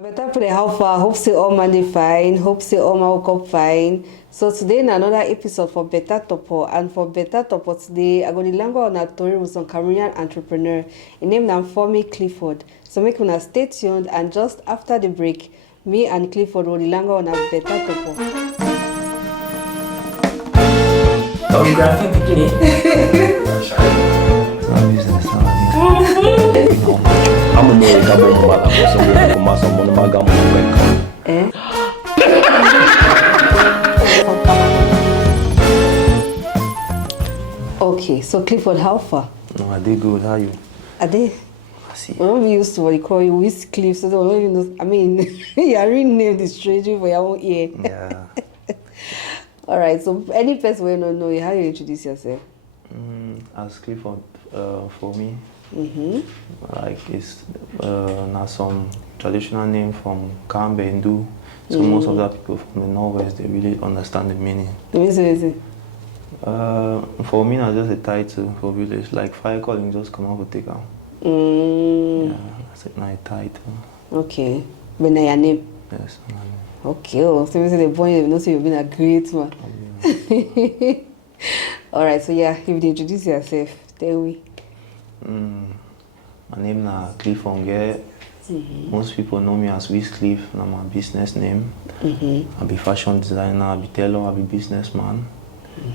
Beta Torpoh, how far? Hope say all man fine. Hope say all man woke up fine. So today in another episode for Beta Torpoh, and for Beta Torpoh today, I'm going to learn on a story with some Cameroonian entrepreneur. His name is Whizz Kliff. So make una stay tuned, and just after the break, me and Clifford will learn on a Beta Torpoh. Oh, graphic bikini. I'm a boy, Eh? Okay, so Clifford, how far? No, I did good. How are you? Are they? I see. When we used to what they call you Whizz Kliff, so they don't even know. I mean, you are renamed the stranger for your own ear. Yeah. All right. So any person we don't know you, how you introduce yourself? As Clifford, for me, like it's not some traditional name from Cameroon. So most of the people from the northwest they really understand the meaning. For me, not just a title for village. Like fire calling just come out for take out. Yeah, that's a nice title. Okay. But now your name? Yes, my name. Okay. Oh, so you say the boy, you know, so you've been a great man. All right. So yeah, if you introduce yourself, tell me. My name is Cliff Ndinge. Most people know me as Whizz Kliff. That's my business name. I be fashion designer, I be tailor, I be businessman.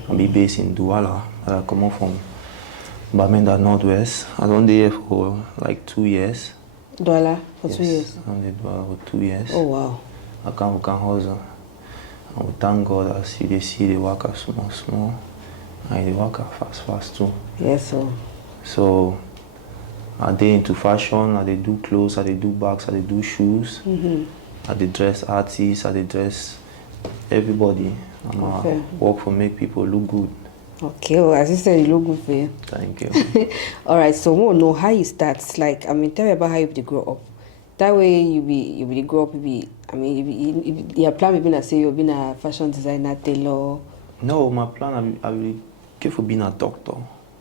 I be based in Douala. I come out from Bamenda Northwest. I don't there for like 2 years. Douala for 2 years? I don't Douala for 2 years. Oh wow. I can hustle. And we thank God as you see the worker small. And the worker fast too. Yes, sir. So I dey into fashion, I dey do clothes, I dey do bags, I dey do shoes. I dey dress artists, I dey dress everybody. I work for make people look good. Okay, well, as you said, you look good for you. Thank you. All right, so we want to know how you start. Like, I mean, tell me about how you grow up. That way, you be grow up. Your plan will be to say you'll be a fashion designer, tailor. No, my plan I will go for being a doctor.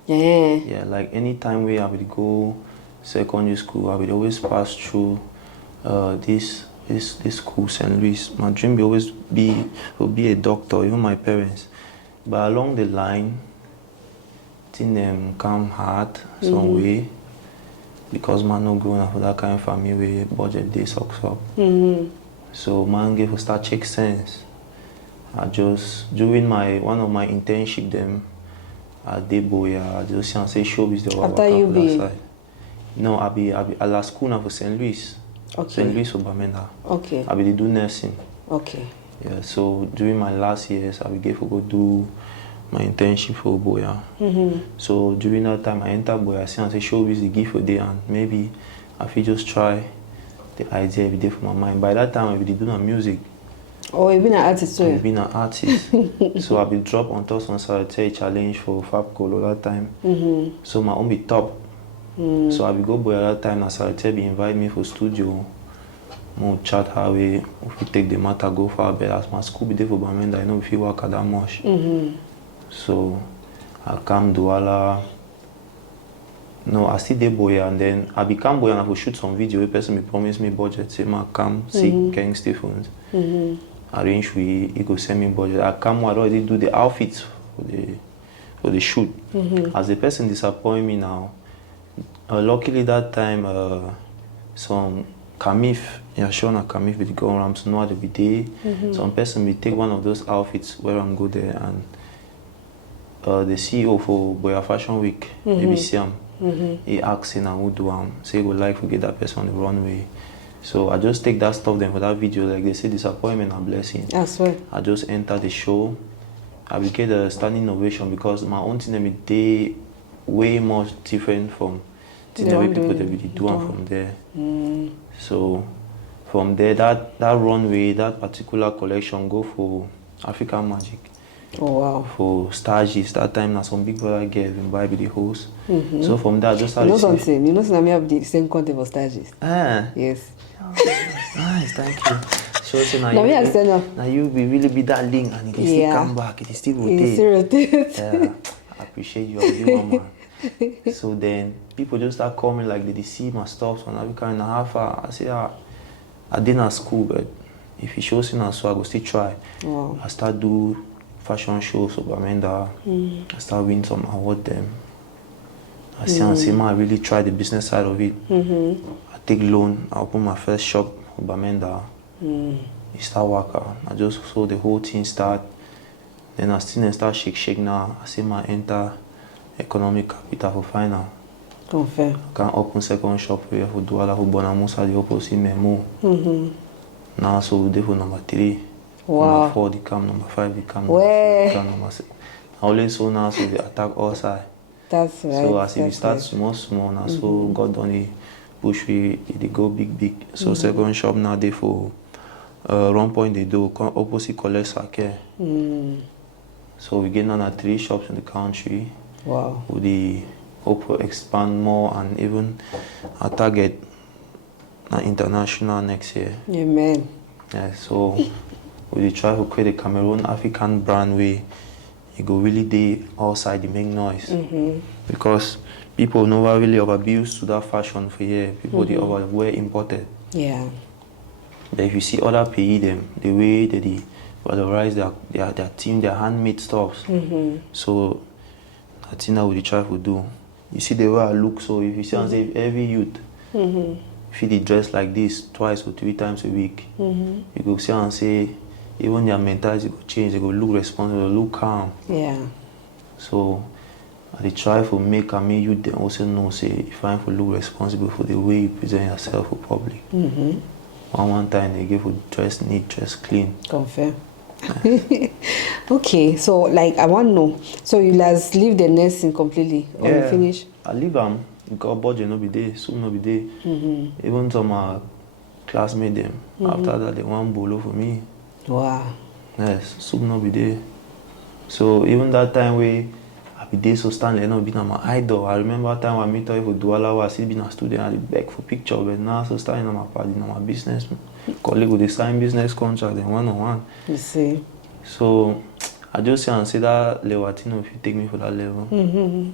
Yeah. Yeah, like anytime where I will go secondary school, I will always pass through this school, St. Louis. My dream will always be to be a doctor, even my parents. But along the line, things come hard some way because man not growing up for that kind of family where budget they sucks up. So man gave to start check sense. I just during one of my internship them. I did boy, I just say showbiz the work after you be side. No, I be at la school now for St. Louis. Okay. St. Louis for Bamenda. Okay. I be do nursing. Okay. Yeah, so during my last years I be gave to go do my internship for Boya. So during that time I enter Boya, I say showbiz the gift for day and maybe I feel just try the idea every day for my mind. By that time I be doing music. Oh, you've been an artist too? I've been an artist. So I've been dropped on Toss on Saturday challenge for Fab Colo that time. So my own be top. So I will go boy at that time and Saturday be invite me for studio. More chat how we take the matter go far, but as my school be there for Bamenda, I know if you work at that much. So I come Douala. No, I still there boy and then I become boy and I will shoot some video. A person me promise me budget, say my come see King Stephens. Arrange he go send me budget. I come I already do the outfits for the shoot. As the person disappoint me now. Luckily that time some Kamif, yeah sure na Kamif with the go around to know how to be there. Some person will take one of those outfits where I'm go there and the CEO for Boya Fashion Week, maybe see him. He asks him who do say he would like to get that person on the runway. So I just take that stuff then for that video, like they say disappointment and blessing. I swear. I just enter the show. I will get a standing ovation because my own thing they way more different from the way people they be doing from there. So from there that runway, that particular collection go for African Magic. Oh wow. For stages, that time now some big brother girl invite the host. So from that just you know something, you know me have the same content for stages. Yes. Oh, nice, thank you. So now you will really be that link and it still come back, it still rotate. Yeah, I appreciate you, man. So then people just start coming like they see my stuff and I kind of half I say I didn't at school, but if it shows in so I go still try. Wow. I start do fashion shows for Bamenda. I start win some award them. I see and say, man, I really try the business side of it. I take loan. I open my first shop for Bamenda. It start working. I just saw the whole thing start. Then I still start shake now. I say, man, enter economic capital for finance. Confirm. I can open second shop here for Douala for Bonamusa, the opposite Memo. Now so we do for number 3. Wow. Number 4 the cam, number 5 the cam, number Where? 6 the cam, number 6. I always so now so they attack all sides. That's right. So as if we that's start right. small now, so God done the push we they go big. So second shop now they for Run Point they do opposite collect sake. So we get on 3 shops in the country. Wow. With the hope to expand more and even our target international next year. Amen. Yeah, so we try to create a Cameroon African brand where it go really day outside the make noise. Because people never really overabused to that fashion for here. People they overwear imported. Yeah. But if you see other PE them, the way they valorize their team, their handmade stuffs. So I think that we try to do. You see the way I look, so if you see and say every youth, if they dress like this 2 or 3 times a week, you go see and say even their mentality go change, they go look responsible, look calm. Yeah. So I try to make youth them also know say if I'm to look responsible for the way you present yourself for public. One time they give you dress neat, dress clean. Confirm. Okay, so like I want to know. So you last leave the nursing completely or you finish? I leave because budget no be there, soup no be there. Even some classmates them after that they want bolo for me. Wow. Yes, soup no be there. So even that time where I be there so Stanley no be my idol. I remember that time I meet her for Douala where I still been a student and I beg for picture, but now so Stanley no my party, no my business. Colleague with the sign business contract then one-on-one. You see. So I just say and say that level if you take me for that level.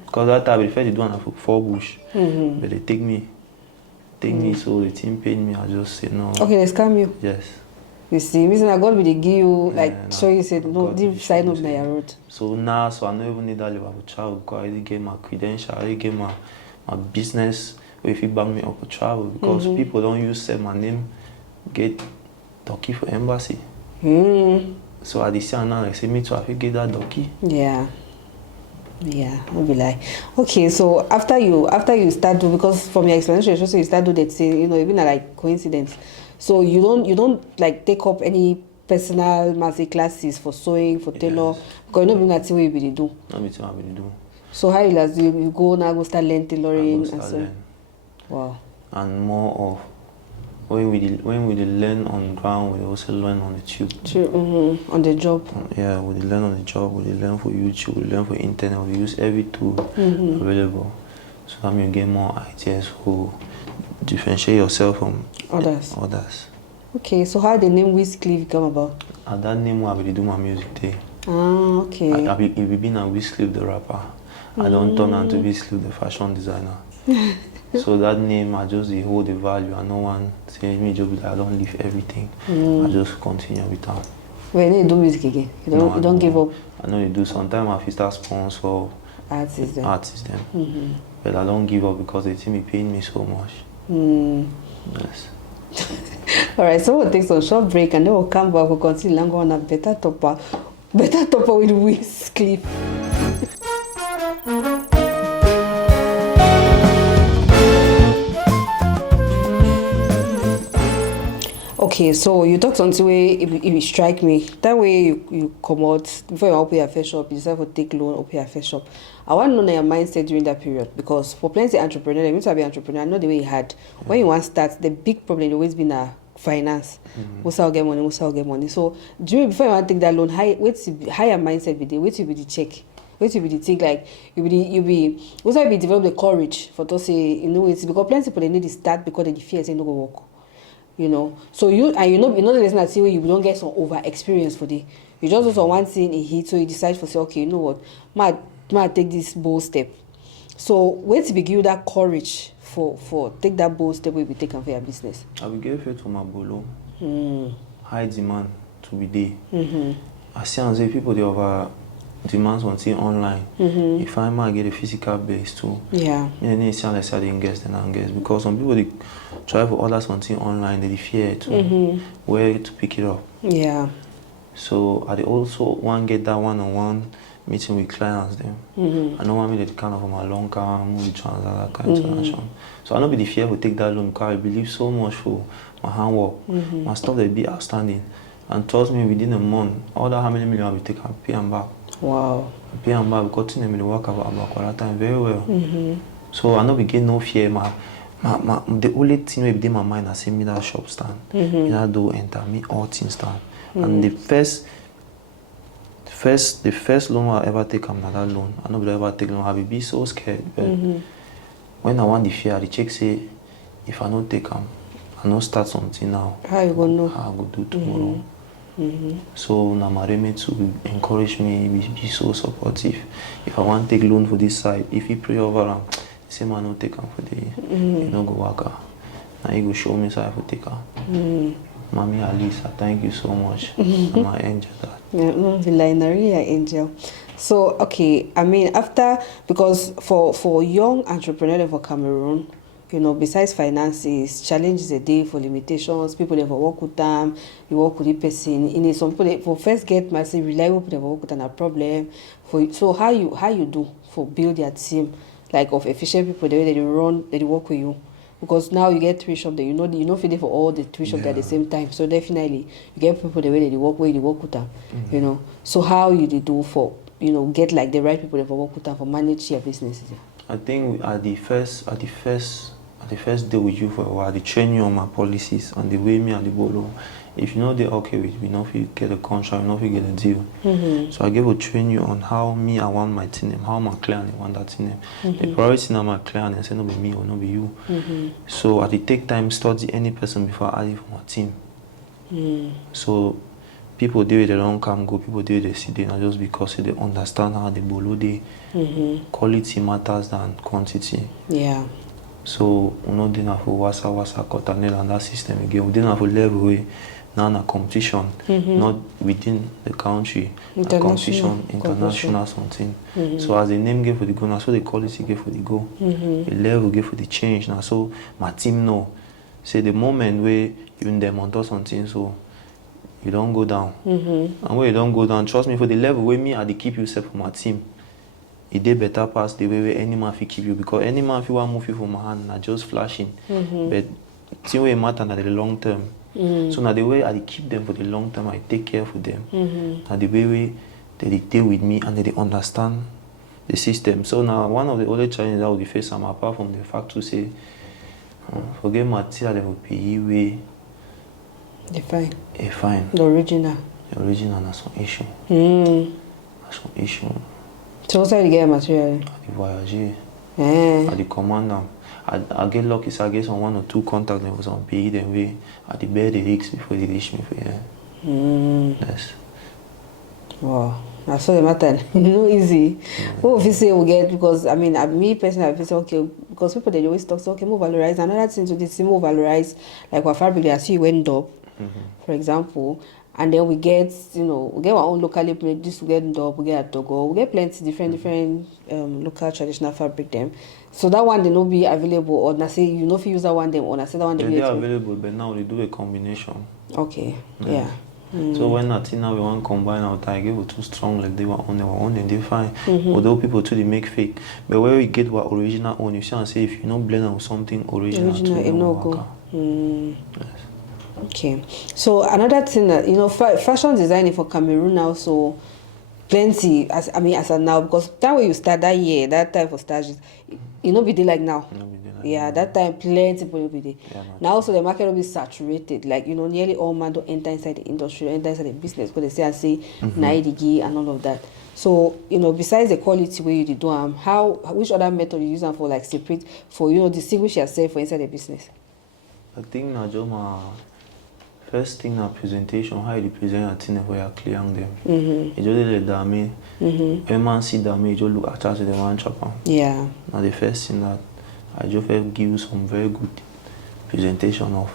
Because that time I prefer to do one for 4 bush. But they take me. So the team paid me, I just say no. Okay, they scam you. Yes. You see, means I God will give you like Yeah, so you said no, God this sign up na your road. So now so I don't even need that level to travel because I already get my credential, I already get my business where if you bang me up to travel because people don't use say my name get donkey for embassy. So I decide now like say me too I fit get that donkey. Yeah, I'll be like, okay. So after you start do, because from your explanation, so you start do that thing, even like coincidence. So you don't like take up any personal master classes for sewing for tailor because you know that's what you really do. Not me too I really do. So how you go now go start learn tailoring and so. Wow. And more of when we learn on ground, we also learn on the tube. True. On the job. Yeah, we learn on the job, we learn for YouTube, we learn for internet, we use every tool available. So that means you get more ideas who differentiate yourself from others. Okay, so how the name Whizz Kliff come about? And that name I will do my music day. Ah, okay. It will be now Whizz Kliff the rapper. I don't turn out to Whizz Kliff the fashion designer. So that name I just hold the value and no one say me just be like I don't leave everything. I just continue with that. When you do music again, you don't give up. I know you do sometimes I start sponsor artists them. But I don't give up because they think me paying me so much. Yes. Alright, so we'll take some short break and then we'll come back, we'll continue longer on a Beta Torpoh with Whizz Kliff. Okay, so you talked something way it strike me. That way you come out before you open your first shop, you decide to take loan, open your first shop. I want to know your mindset during that period because for plenty of entrepreneurs, you need to be an entrepreneur. I know the way you had when you want to start, the big problem always been finance. What's how get money. So before you want to take that loan, what's higher mindset be there? Wait till be the check. Wait till be the thing like you be also be develop the courage for to say it's because plenty of people they need to start because they fear say no go work. So you the lesson that see where you don't get some over experience for the you just do some one thing in hit so you decide for say okay, you know what, might take this bold step So wait to give you that courage for take that bold step we take for your business. I will give it to my bolo. High demand to be there. I see and say people they over demand something online. If I might get a physical base too. Yeah. Me they say unless I didn't guess then I guess because some people they try to order something online they fear to where to pick it up. Yeah. So I also want get that one-on-one meeting with clients them. I know want me that kind of my long car movie transaction that kind of transaction. So I don't be the fear to take that loan because I believe so much for my handwork. My stuff they be outstanding. And trust me, within a month, all that how many million I will take and pay them back. Wow. I pay them back because they work about that time very well. So I know we get no fear. The only thing within my mind I say me that shop stand. Me that door enter me all things stand. And the first loan I ever take am na that loan. I no be ever take loan. I be so scared. But when I want the fear, the check say if I no take am, I no start something now. How you gonna know? How I go do tomorrow. So now my roommate to encourage me, be so supportive. If I want take loan for this side, if he pray over am, say man no take am for the you no go work. Now he go show me so I for take am. Mommy Alisa, thank you so much. I'm an angel. Yeah, really an angel. So okay, I mean after because for young entrepreneurs for Cameroon, you know, besides finances, challenges a day for limitations, people never work with them, you work with the person. In some people for first get massive reliable people never work with a problem. So how you do for build your team like of efficient people the way they work with you? Because now you get 3 shops there, you know feeding for all the 3 shops at the same time. So definitely you get people the way they work with them, you know. So how you do for get like the right people that work with them for manage your businesses? I think at the first day with you for a while, they train you on my policies and the way me and the bolo. If you know they're okay with me, if you get a contract, if you get a deal. So I give a train you on how me I want my team, how my client want that team. The priority now my client and say no be me or no be you. So I take time study any person before I add it for my team. So people do it they don't come go, people do it they sit there just because they understand how the bolo they quality matters than quantity. Yeah. So we no dey na for wasa Cotanel and that system again. We dey na for level way now na competition, not within the country. Competition, international something. So as the name give for the go, now so the quality give for the go. The level give for the change. Now so my team know. Say the moment where you in them on top something, so you don't go down. And when you don't go down, trust me for the level where me I dey keep you set for my team. It dey better pass the way where any man fit keep you because any man fit want move you from my hand na just flashing. But thing wey matter na the long term. So now the way I keep them for the long term, I take care for them. And the way they deal with me and they understand the system. So now one of the other challenges that we face apart from the fact to say forget material they will pay you way. A fine. The original. The original na some issue. Na some issue. So also you get material? I the voyager. I the commander. I get lucky, so I get some 1 or 2 contacts that was on pay them way. I the bear the rigs before they reach me for here. Yes. Wow. That's so the matter. Easy. What if you say we get because I mean me personally I say okay because people they always talk so okay more valorize another thing to this more valorize like what fabric they see went up for example. And then we get, we get our own locally made. This we get dub, we get at Togo, we get plenty different local traditional fabric them. So that one they not be available, or na say you know if you use that one them, or na say that one they are available, but now they do a combination. Okay, yeah. So when I think now we want combine out, I give it too strong like they were on and they fine. Although people too they make fake, but where we get what original on, you see and say if you not blend with something original too, it no go. Yes. Okay, so another thing that fashion designing for Cameroon now, so plenty as of now because that way you start that year, that time for stages, be there like now. That time plenty people will be there. Yeah, now also the market will be saturated, like nearly all man don't enter inside the industry, enter inside the business because they say naidigi and all of that. So besides the quality where you do which other method you use them for like separate for distinguish yourself for inside the business? I think now First thing na presentation, how you present your thing for your client them. You just let dame. When man see dame, you just look at us the one chop. Yeah. Now the first thing that I just have give you some very good presentation of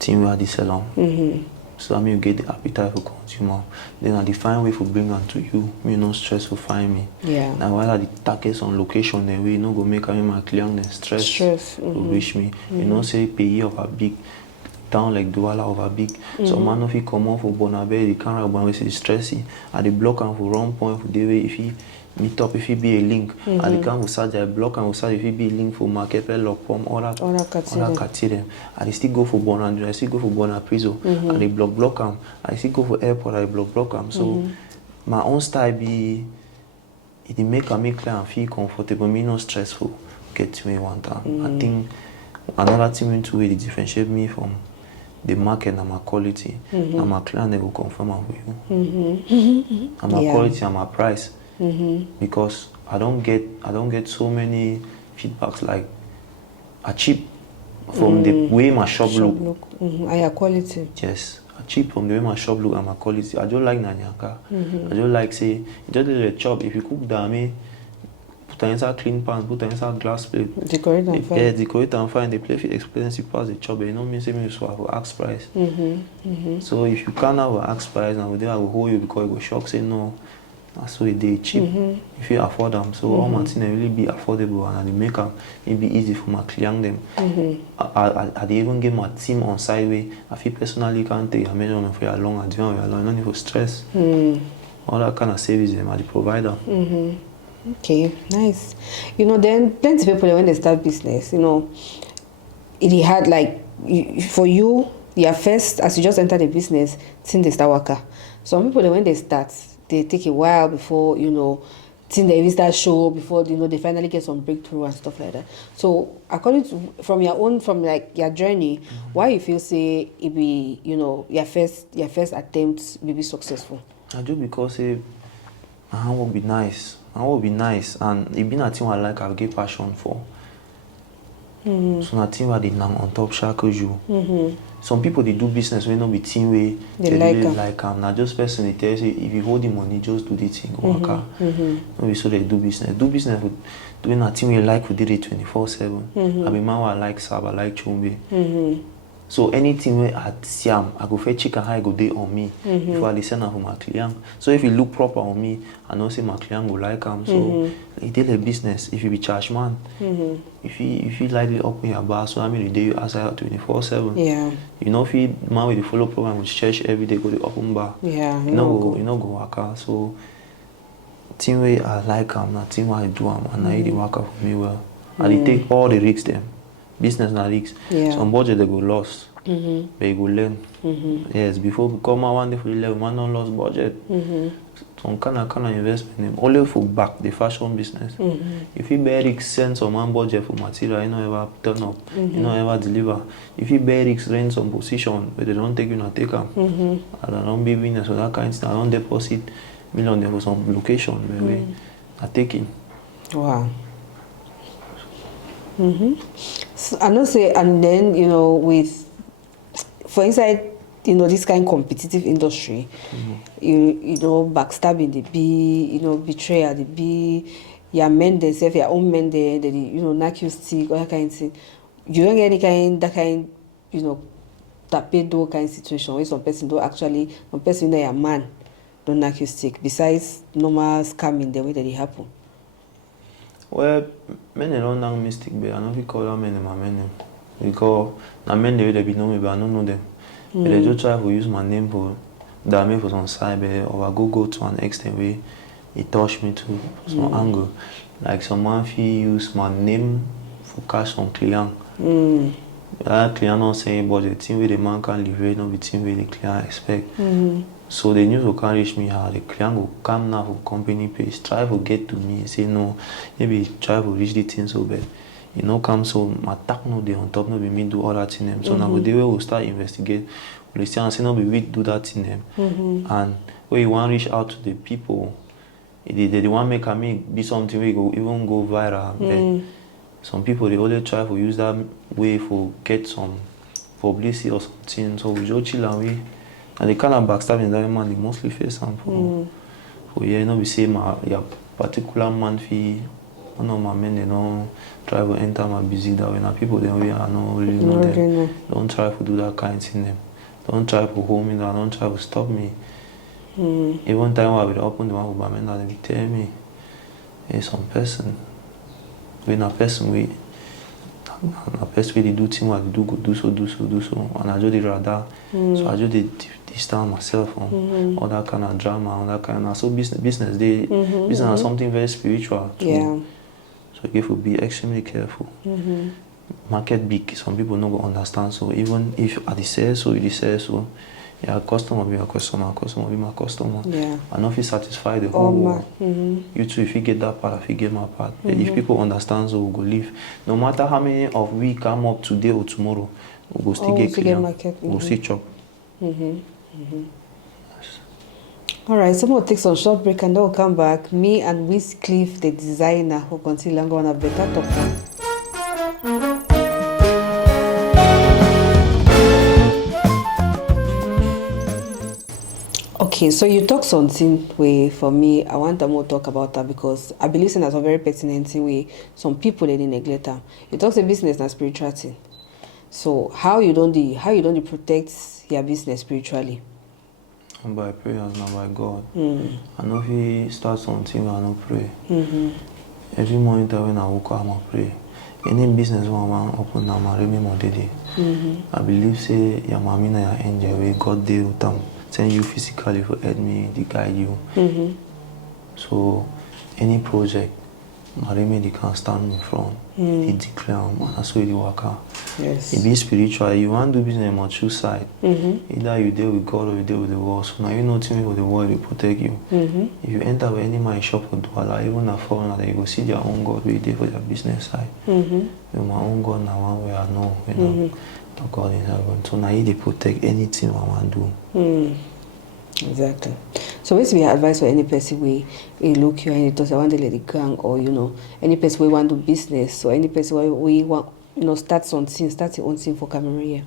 thing we are the salon. So I mean you get the appetite for consumer. Then I define way for bring them to you. Me no stress for find me. Yeah. Now while I the targets on location then we no go make my client then stress to reach me. You know say pay of a big town like Douala of a big. So man if he come off for Bonabe, the camera when we say stressy. At the block and for wrong point for the way if he meet up if he be a link. At the camp we start the block and we start if he be a link for market lock pom all that them. I still go for Bonandre, I still go for Bonapriso. And the block am. I still go for airport, I block am. So my own style be it make client feel comfortable, me no stressful. Get me one time. I think another thing into way they differentiate me from the market and my quality. And my client they will confirm with you. And my quality and my price. Because I don't get so many feedbacks like a cheap from the way my shop look. And your quality. Yes. Cheap from the way my shop look and my quality. I don't like Nanyanka. I don't like say just the chop. If you cook dame, put inside clean pan, put inside glass plate. Decorate and fine. Yeah, decorate and fine. The plate expensive pass the chop, but you know me say me so I will ask price. So if you can't have an ask price and I will hold you because it will shock say no. That's why they cheap if you afford them. So all my things really be affordable and they make them maybe easy for my client them. I even give my team on side way. I feel personally can't take a measurement for your long and doing your long. No need for stress. All that kind of service them are the provider. Okay, nice. You know, then plenty of people when they start business, you know, it had like for you, your first as you just enter the business, since they start working. Some people when they start, they take a while before, you know, till they even start show, before, you know, they finally get some breakthrough and stuff like that. So, according to, from like your journey, why you feel say it be, you know, your first attempt will be successful? I do because my hand will be nice. My hand will be nice. And it been a thing I like, I'll get passion for. So, na thing where they nang on top shackle you. Some people they do business when not be team way they really like them. Now just person they tell you if you hold the money, just do the thing. No be so they do business. Do business with doing a team we like we did it 24/7. I mean man I like Sab, I like Chumbe. So anything where at Siam, I go fetch chicken high go day on me before I listen for my client. So if you look proper on me, I know say my client go like them. So it did a business. If you be charge man, if you like it up in your bar, so I mean the day you ask out 24/7. Yeah. You know if you man with the follow program with church every day go the open bar. Yeah. You know go work out. So thing way I like them, not thing why I do them and I the work out for me well. And they take all the risks them. Business na risks. Some budget they go lost. But you go learn. Yes, before we come out one day for the level, man don't lost budget. Some kind of investment them. Only for back the fashion business. If you barely send some man budget for material, you know ever turn up, you know ever deliver. If you barely rent some position, but they don't take you not take them. I don't be business or that kind of thing. I don't deposit million there for some location, but we are taking. Wow. So I know say, and then you know with for inside you know this kind of competitive industry, you know backstabbing the be, you know betrayal the be, your men themselves, your own men they you know knock you stick or that kind of thing. You don't get any that kind you know tapedo kind of situation where some person that your man don't knock you stick. Besides normal scamming the way that it happen. Well, men don't know mistake, but I know we call them men my men. Because the men they be know me, but I don't know them. But they just try to use my name for damage for some side, or I go to an extent where it touch me to some angle. Like some man feel use my name for cash some client. That client not saying but the thing where the man can leverage, not the thing where the client expect. So the news will can't reach me how the client will come now for company page, try to get to me and say no, maybe try to reach the thing so bad. You know, come so my tap no day on top, no be me do all that in them. So now the way we'll start investigate, we'll see and say no be we do that in them. And when you want to reach out to the people, they want make a me be something where go even go viral. But some people they only try to use that way for get some publicity or something. So we just chill and we, and the kind of backstabbing that man they mostly face and for yeah, you know, we say my particular man fee. One of my men, they don't try to enter my busy that way. Now people they are not really know them. Don't try to do that kind of thing them. Don't try to hold me down, don't try to stop me. Even time I will open the one with my men and they tell me, hey, some person, when a person we they do things what they do so, and I just rather, so I just distance myself from all that kind of drama, all that kind of, so business is something very spiritual too. Yeah. So you have to be extremely careful. Market big, some people don't understand, so even if I say so, you say so, yeah, customer be a customer be my customer. Yeah. I know if you satisfy the whole world. You too, if you get that part, if you get my part. If people understand, so we go live. No matter how many of we come up today or tomorrow, we go still get clear. We'll still chop. All right, so we'll take some short break and then we'll come back. Me and Whizz Kliff, the designer, who continue longer on a Beta Torpoh. Okay, so you talk something way for me. I want to more talk about that because I believe that's a very pertinent way. Some people they neglect them. You talk about business and spirituality. So how you don't protect your business spiritually? By prayers, not by God. I know if you start something, I don't pray. Every morning when I wake up, I pray. Any business when I open, I remember the day. I believe say your mommy and your angel, where God deal with them. Send you physically for help me, to guide you. So any project, Marime they can stand in front. They declare and that's where they work out. Yes. It be spiritual. You want to do business on two side. Either you deal with God or you deal with the world. So now you know things with the world will protect you. If you enter with any man shop or dwell, even a foreigner, you go see their own God we deal for their business side. With my own God now one way I know, you know. God in heaven. So now they protect anything I want to do. Exactly. So basically advice for any person we look you and it does I want to let it gang or you know any person we want to do business or any person we want start something, start your own thing for Cameroon here.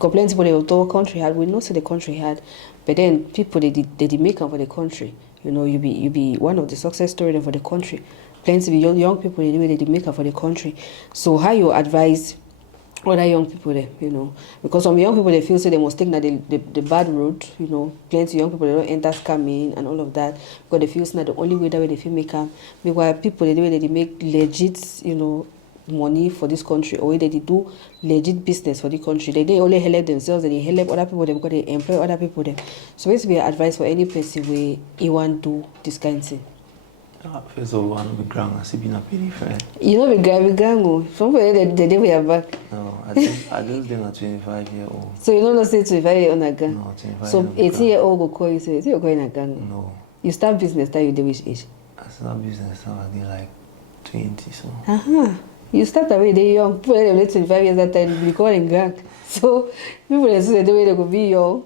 Complain people they the country had, we know say the country had, but then people they did make up for the country. You be one of the success stories for the country. Plenty of young people they did make up for the country. So how you advise other young people there, because some young people they feel so they must take the bad road, plenty of young people they don't enter scamming and all of that because they feel so the only way that way they feel make up. Meanwhile people they make legit, money for this country or they do legit business for the country. They only help themselves, they help other people because they employ other people there. So basically advice for any person where you want to do this kind of thing. First of all, I don't be grand, I see being a pretty friend. You know, be gang. Somebody they day we are back. No, I just been a 25-year-old. So you don't know say 25-year-old a gang? No, 25. So 18-year-old go call you say, you're going a gang? No. You start business that you do which age? I start business now, I did like 20, so. You start away they young. People they late 25 years that time you be calling gang. So people they say the way they go be young,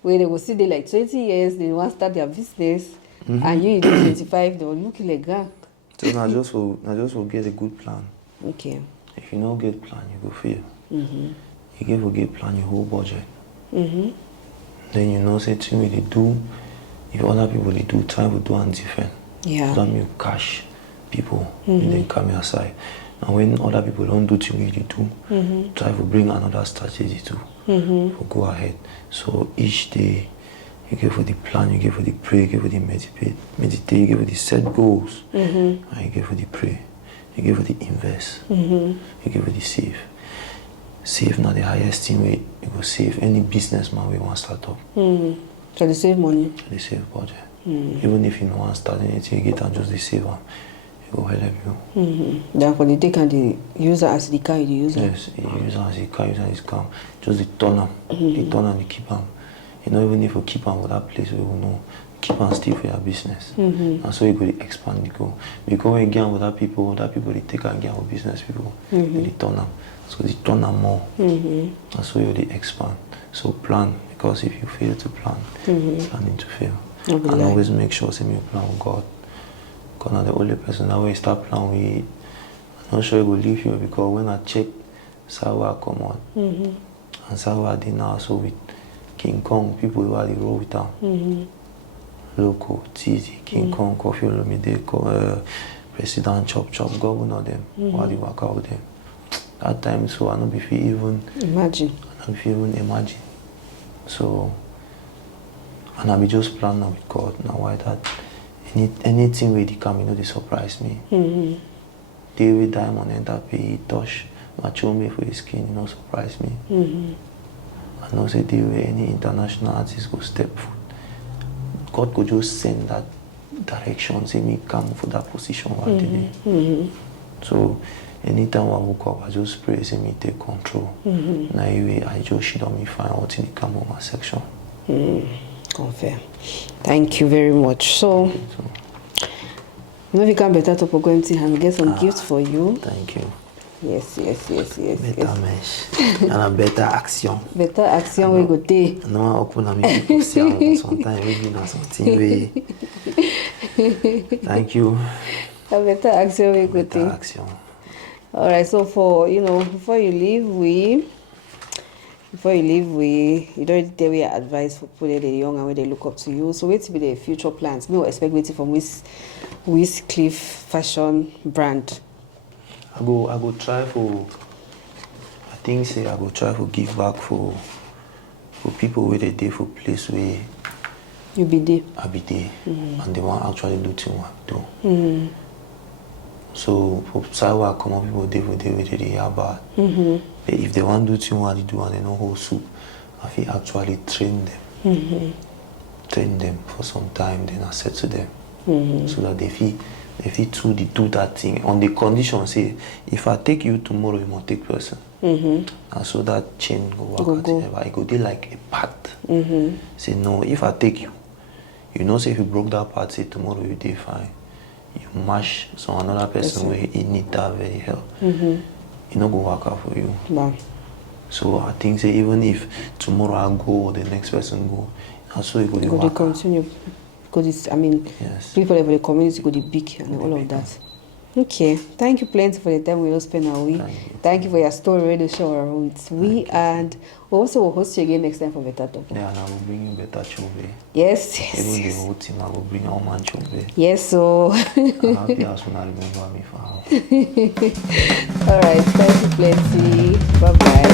where they go see they like 20 years, they want to start their business. And you 25, they will look like gang. So now just for get a good plan. Okay. If you don't get plan, you go fail. You get to get plan your whole budget. Then you know say thing we they do, if other people they do, try to do and different. Yeah. That mean cash people and then come aside. And when other people don't do things they do, try to bring another strategy too. For go ahead. So each day you give for the plan, you give for the pray, you give for the meditate, you give for the set goals, and you give for the pray, you give for the invest, you give for the save. Save not the highest thing way you go save any businessman we want to start up. So they save money. They save budget. Even if you don't want to start anything, you get and just the save them. It will help you. Therefore they take and the user as the car you use. Yes, you use as the car, use as the car. Just the turn them, the turn and the keep them. Even if you keep on with that place, we will know. Keep on still for your business. And so you go to expand the goal. Because when you get on with other people they take and get with business people. They turn them. So they turn them more. And so you will expand. So plan, because if you fail to plan, planning to fail. And always make sure you plan with God. God is the only person that when you start planning with, I'm not sure it will leave you because when I check, so I come on. And so I did now so with King Kong, people who are the roll with them. Local, Tizi, King Kong, Kofi Olomide, President Chop Chop, governor them, while they work out them. That time, so I don't be even imagine. I don't even imagine. So, and I be just planning with God now. Why that anything where they come, they surprise me. David Diamond enter pay touch, mature me for his skin, surprise me. I know say the way any international artist go step foot, God could just send that direction, say me come for that position what they So anytime I woke up, I just pray, say me take control. Now I just should me find out in the Cameroon section. Confirm. Thank you very much. So maybe come Beta Torpoh go empty hand, get some gifts for you. Thank you. Yes. Better mesh. And a better action. Better action we go take. No, I open a meeting sometimes maybe not something way. Thank you. A better action we go Better take. action. All right. So for before you leave, you don't tell your advice for people the young and where they look up to you. So wait to be the future plans. Me expect waiting from Whizz Kliff fashion brand. I go try for. I think say I go try for give back for people where they dey for place where You be there. I be there and they want actually do things what I do. So for side where I come up, people dey for there where they hear bad. But if they want to do things what they do and they know how soup, I feel actually train them. Train them for some time, then I said to them so that they feel do that thing on the condition say if I take you tomorrow you must take person. And so that chain go work out. It go dey like a path. Say no, if I take you, say if you broke that path, say tomorrow you dey fine. You mash some another person where he need that very help. It no go work out for you. Wow. So I think say even if tomorrow I go or the next person go, also it go dey work out. Continue. Because Yes. people in the community go the big and all of that. Okay, thank you plenty for the time we will spend our week. Thank you for your story radio show with we, and we also will host you again next time for Beta Torpoh. Yeah, and I will bring you better chove. Yes. Even the whole team, I will bring all man chove. Yes, so I'm happy as when I remember me for how. all right, thank you plenty. Bye bye.